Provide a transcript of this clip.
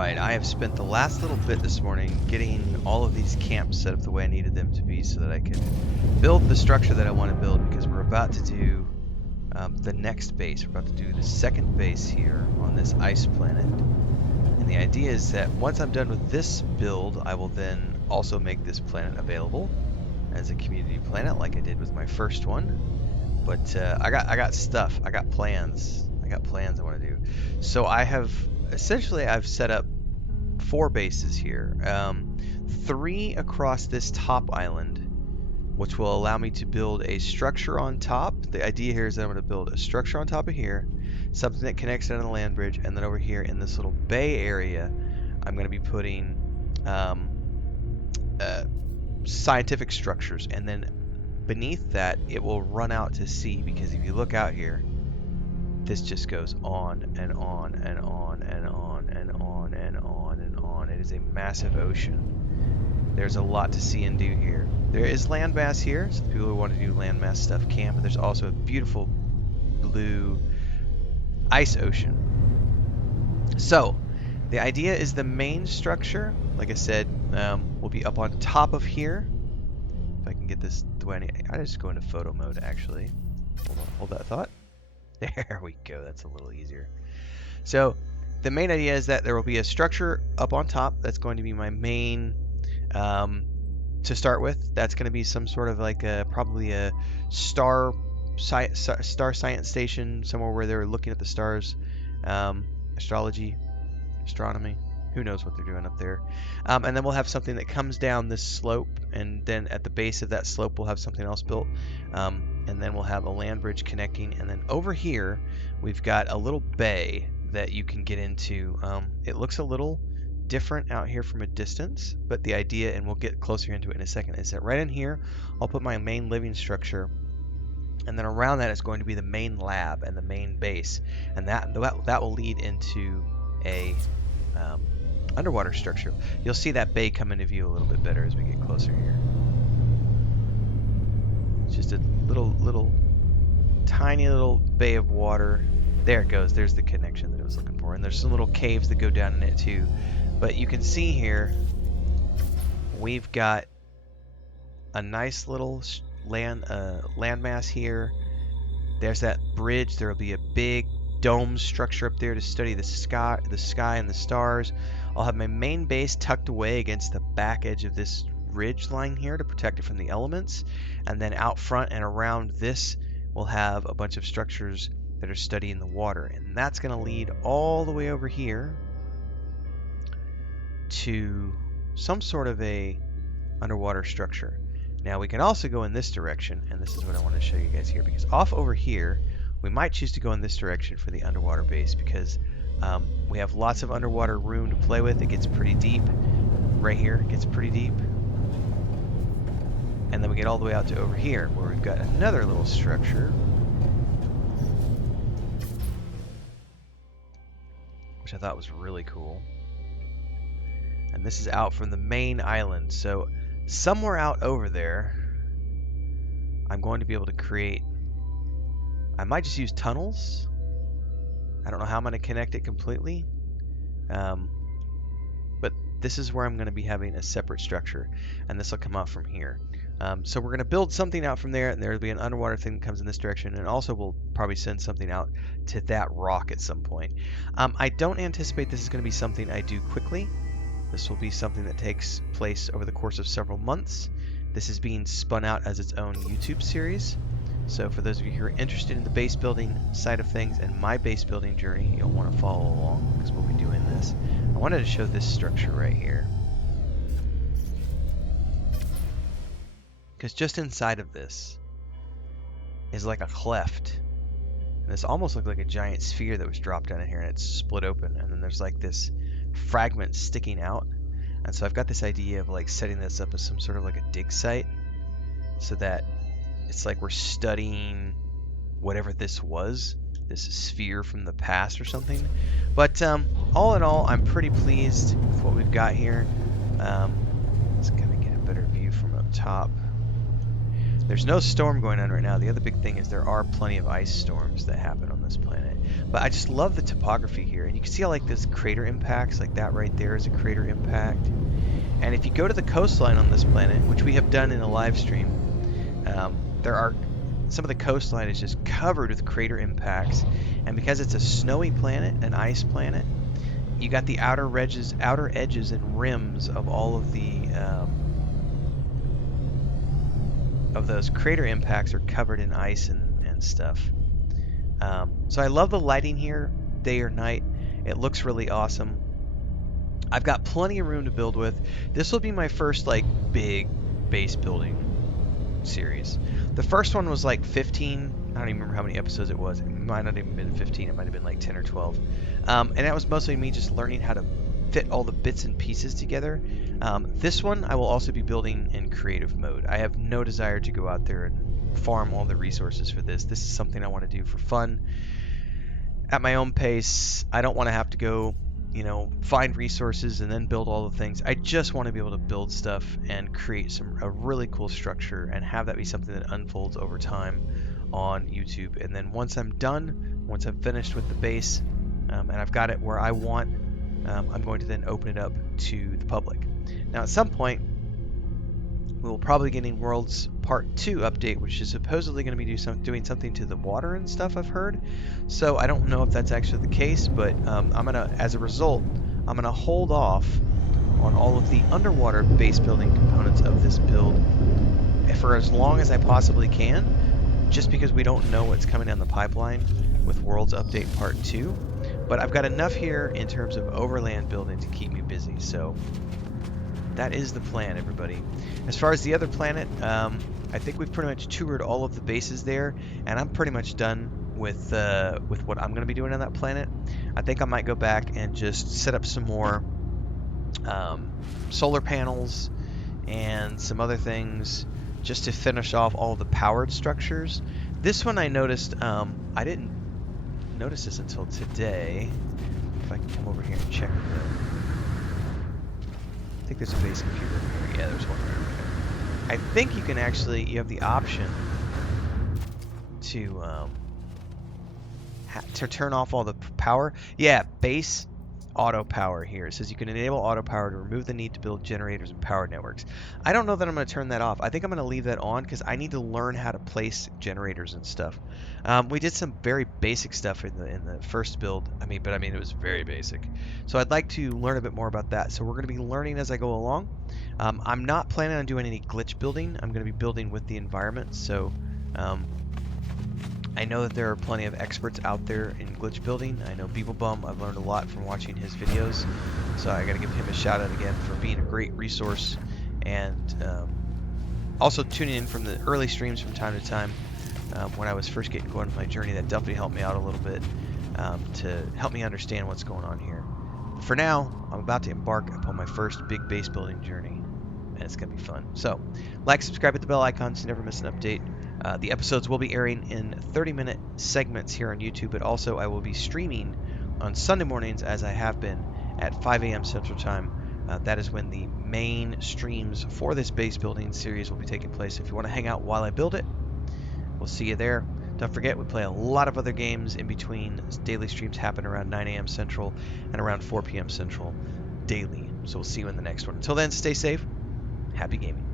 Alright, I have spent the last little bit this morning getting all of these camps set up the way I needed them to be so that I could build the structure that I want to build, because we're about to do the next base. We're about to do the second base here on this ice planet. And the idea is that once I'm done with this build, I will then also make this planet available as a community planet like I did with my first one. But I got stuff. I got plans. I want to do. So I've set up 4 bases here. 3 across this top island, which will allow me to build a structure on top. The idea here is that I'm going to build a structure on top of here, something that connects down to the land bridge, and then over here in this little bay area, I'm going to be putting scientific structures, and then beneath that it will run out to sea, because if you look out here, this just goes on and on and on and on and on and on and on. It is a massive ocean. There's a lot to see and do here. There is landmass here, so the people who want to do landmass stuff can, but there's also a beautiful blue ice ocean. So the idea is the main structure, like I said, will be up on top of here. If I can get this the way I need. I just go into photo mode, actually. Hold that thought. There we go. That's a little easier. So the main idea is that there will be a structure up on top that's going to be my main to start with. That's going to be some sort of like probably a star science station somewhere where they're looking at the stars, astrology, astronomy. Who knows what they're doing up there. And then we'll have something that comes down this slope, and then at the base of that slope we'll have something else built. And then we'll have a land bridge connecting, and then over here we've got a little bay that you can get into. It looks a little different out here from a distance, but the idea, and we'll get closer into it in a second, is that right in here I'll put my main living structure, and then around that is going to be the main lab and the main base, and that will lead into a underwater structure. You'll see that bay come into view a little bit better as we get closer here. It's just a little tiny little bay of water. There it goes. There's the connection that I was looking for. And there's some little caves that go down in it too. But you can see here we've got a nice little landmass here. There's that bridge. There will be a big dome structure up there to study the sky and the stars. I'll have my main base tucked away against the back edge of this ridge line here to protect it from the elements, and then out front and around this we'll have a bunch of structures that are studying the water, and that's going to lead all the way over here to some sort of a underwater structure. Now we can also go in this direction, and this is what I want to show you guys here, because off over here we might choose to go in this direction for the underwater base, because we have lots of underwater room to play with. It gets pretty deep. Right here it gets pretty deep. And then we get all the way out to over here, where we've got another little structure, which I thought was really cool. And this is out from the main island. So somewhere out over there, I'm going to be able to create, I might just use tunnels. I don't know how I'm going to connect it completely. But this is where I'm going to be having a separate structure, and this will come out from here. So we're going to build something out from there, and there will be an underwater thing that comes in this direction, and also we'll probably send something out to that rock at some point. I don't anticipate this is going to be something I do quickly. This will be something that takes place over the course of several months. This is being spun out as its own YouTube series. So for those of you who are interested in the base building side of things and my base building journey, you'll want to follow along, because we'll be doing this. I wanted to show this structure right here, because just inside of this is like a cleft, and this almost looked like a giant sphere that was dropped down in here, and it's split open, and then there's like this fragment sticking out. And so I've got this idea of like setting this up as some sort of like a dig site, so that it's like we're studying whatever this was, this sphere from the past or something. But all in all, I'm pretty pleased with what we've got here. Let's kind of get a better view from up top. There's no storm going on right now. The other big thing is there are plenty of ice storms that happen on this planet. But I just love the topography here. And you can see how like this crater impacts, like that right there is a crater impact. And if you go to the coastline on this planet, which we have done in a live stream, there are some of the coastline is just covered with crater impacts. And because it's a snowy planet, an ice planet, you got the outer edges and rims of all of the of those crater impacts are covered in ice and stuff. So I love the lighting here, day or night. It looks really awesome. I've got plenty of room to build with. This will be my first like big base building series. The first one was like 15. I don't even remember how many episodes it was. It might not even been 15. It might have been like 10 or 12. And that was mostly me just learning how to fit all the bits and pieces together. This one I will also be building in creative mode. I have no desire to go out there and farm all the resources for this. This is something I want to do for fun at my own pace. I don't want to have to go, find resources and then build all the things. I just want to be able to build stuff and create a really cool structure and have that be something that unfolds over time on YouTube. And then once I'm done, once I've finished with the base, and I've got it where I want, I'm going to then open it up to the public. Now at some point, we'll probably get in Worlds Part 2 update, which is supposedly going to be doing something to the water and stuff, I've heard. So I don't know if that's actually the case, but as a result, I'm going to hold off on all of the underwater base building components of this build for as long as I possibly can, just because we don't know what's coming down the pipeline with Worlds Update Part 2. But I've got enough here in terms of overland building to keep me busy, so that is the plan, everybody. As far as the other planet, I think we've pretty much toured all of the bases there, and I'm pretty much done with what I'm going to be doing on that planet. I think I might go back and just set up some more solar panels and some other things just to finish off all of the powered structures. This one I noticed, I didn't notice this until today. If I can come over here and check I think there's a base computer over here. Yeah, there's one right over there. I think you can actually, you have the option to turn off all the power. Yeah, base auto power here. It says you can enable auto power to remove the need to build generators and power networks. I don't know that I'm going to turn that off. I think I'm going to leave that on because I need to learn how to place generators and stuff. We did some very basic stuff in the first build. I mean, it was very basic. So I'd like to learn a bit more about that. So we're going to be learning as I go along. I'm not planning on doing any glitch building. I'm going to be building with the environment. So I know that there are plenty of experts out there in glitch building. I know Beeblebum, I've learned a lot from watching his videos, so I gotta give him a shout out again for being a great resource, and also tuning in from the early streams from time to time when I was first getting going on my journey. That definitely helped me out a little bit to help me understand what's going on here. But for now, I'm about to embark upon my first big base building journey, and it's gonna be fun. So, like, subscribe, hit the bell icon so you never miss an update. The episodes will be airing in 30-minute segments here on YouTube, but also I will be streaming on Sunday mornings, as I have been, at 5 a.m. Central Time. That is when the main streams for this base building series will be taking place. If you want to hang out while I build it, we'll see you there. Don't forget, we play a lot of other games in between. Daily streams happen around 9 a.m. Central and around 4 p.m. Central daily. So we'll see you in the next one. Until then, stay safe. Happy gaming.